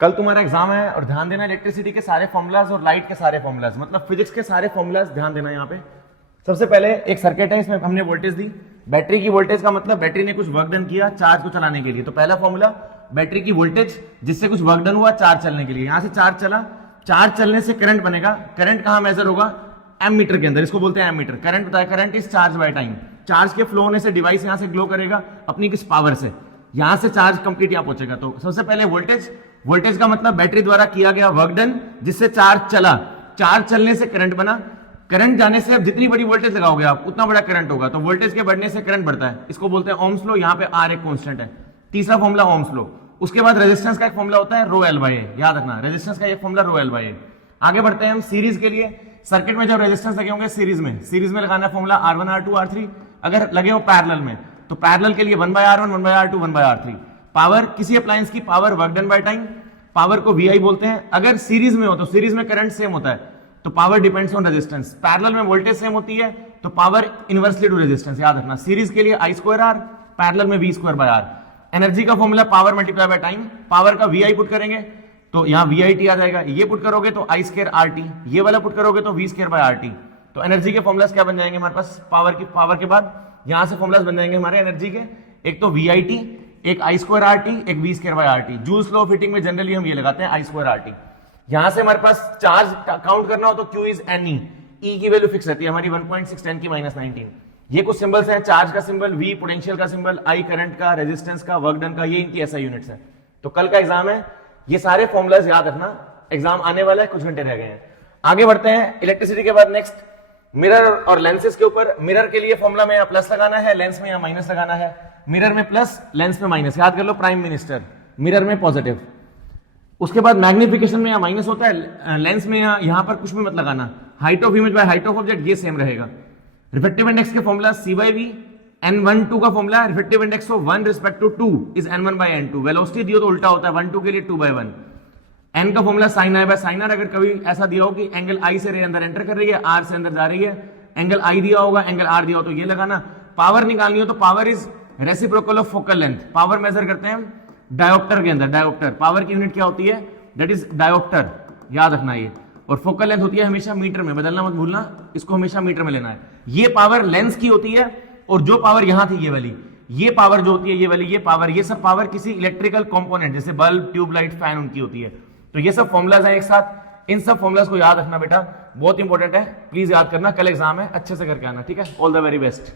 कल तुम्हारा एग्जाम है और ध्यान देना इलेक्ट्रिसिटी के सारे फॉर्मुलाज और लाइट के सारे फॉर्मुलाज, मतलब फिजिक्स के सारे फॉर्मुलाज ध्यान देना। यहाँ पे सबसे पहले एक सर्किट है, इसमें हमने वोल्टेज दी। बैटरी की वोल्टेज का मतलब बैटरी ने कुछ वर्क डन किया चार्ज को चलाने के लिए। तो पहला फॉर्मूला बैटरी की वोल्टेज जिससे कुछ वर्क डन हुआ चार्ज चलने के लिए। यहां से चार्ज चला, चार्ज चलने से करंट बनेगा। करंट कहां मेजर होगा? एमीटर के अंदर, इसको बोलते हैं एमीटर। करंट होता है current is charge by time. Charge के फ्लो होने से डिवाइस यहां से ग्लो करेगा अपनी किस पावर से, यहां से चार्ज कंप्लीट यहां पहुंचेगा। तो सबसे पहले वोल्टेज, वोल्टेज का मतलब बैटरी द्वारा किया गया वर्क डन जिससे चार्ज चला। चार्ज चलने से करंट बना। करंट जाने से अब जितनी बड़ी वोल्टेज लगाओगे आप उतना बड़ा करंट होगा। तो वोल्टेज के बढ़ने से करंट बढ़ता है, इसको बोलते हैं ओम्स लॉ। यहाँ पे आर एक कांस्टेंट है। तीसरा फॉर्मूला ओम्स लॉ। उसके बाद रेजिस्टेंस का एक फॉर्मूला होता है रो एल बाई ए, याद रखना रेजिस्टेंस का एक फॉर्मूला रो एल बाई ए। आगे बढ़ते हैं हम सीरीज के लिए। सर्किट में जब रेजिस्टेंस लगे होंगे सीरीज में लगाना है फॉर्मूला R1 R2 R3। अगर लगे हो पैरेलल में तो पैरेलल के लिए 1/R1 1/R2 1/R3। पावर, किसी अप्लायंस की power work done by time, power को VI बोलते हैं। अगर सीरीज में हो तो सीरीज में करंट सेम होता है तो power depends on resistance. Parallel में वोल्टेज सेम होती है तो पावर इनवर्सली टू रेजिस्टेंस, याद रखना। सीरीज के लिए I²R, पैरेलल में V²/R। एनर्जी का formula power multiply by time. Power का VI पुट करेंगे तो यहाँ VIT आ जाएगा। ये पुट करोगे तो I²RT, ये वाला पुट करोगे तो V²/RT। तो एनर्जी के फॉर्मुलास क्या बन जाएंगे हमारे पास? पावर के बाद यहां से फॉर्मुलास बन जाएंगे हमारे एनर्जी के, एक तो VIT, एक I²RT, एक V²/RT। Joules law of heating में जनरली हम ये लगाते हैं I²RT। यहां से हमारे पास चार्ज काउंट करना हो तो Q इज Ne। E की वैल्यू फिक्स रहती है हमारी 1.6 10 की -19। ये कुछ सिंबल्स हैं, चार्ज का सिंबल, V पोटेंशियल का सिंबल, I करंट का, रेजिस्टेंस का, वर्क डन का, ये इनकी SI यूनिट्स है। तो कल का एग्जाम है, ये सारे फॉर्मुलाज याद रखना। एग्जाम आने वाला है, कुछ घंटे रह गए हैं। आगे बढ़ते हैं इलेक्ट्रिसिटी के बाद नेक्स्ट मिरर और लेंसेज के ऊपर। मिरर के लिए फॉर्मुला में यहाँ प्लस लगाना है, लेंस में यहाँ माइनस लगाना है। मिरर में प्लस, लेंस में माइनस, याद कर लो। प्राइम मिनिस्टर, मिरर में पॉजिटिव। उसके बाद मैग्निफिकेशन में यहाँ माइनस होता है, लेंस में यहाँ पर कुछ भी मत लगाना। Height of image by height of object ये सेम रहेगा। रिफ्लेक्टिव इंडेक्स के फॉर्मुला C/V। N1 का formula reflective index of 1 respect to 2 is N1/N2। Velocity दियो तो उल्टा होता है, 1 2 के लिए 2/1। N का formula sin I by sin R। अगर कभी ऐसा दिया हो कि एंगल I से रे अंदर एंटर कर रही है, R से अंदर जा रही है, एंगल I दिया होगा, एंगल R दिया हो तो ये लगाना। पावर निकालनी हो तो power is reciprocal of focal length. Power measure करते हैं डायोप्टर के अंदर। डायोप्टर पावर की यूनिट क्या होती है? दैट इज डायोप्टर, याद रखना ये। और फोकल लेंथ होती है हमेशा मीटर में, बदलना मत भूलना, इसको हमेशा मीटर में लेना है। ये पावर लेंस की होती है, और जो पावर यहां थी ये वाली, ये पावर जो होती है ये वाली, ये पावर, ये सब पावर किसी इलेक्ट्रिकल कंपोनेंट जैसे बल्ब, ट्यूबलाइट, फैन उनकी होती है। तो ये सब फॉर्मुलाज हैं एक साथ। इन सब फॉर्मुलाज को याद रखना बेटा, बहुत इंपॉर्टेंट है। प्लीज याद करना, कल एग्जाम है, अच्छे से करके आना, ठीक है। All the very best.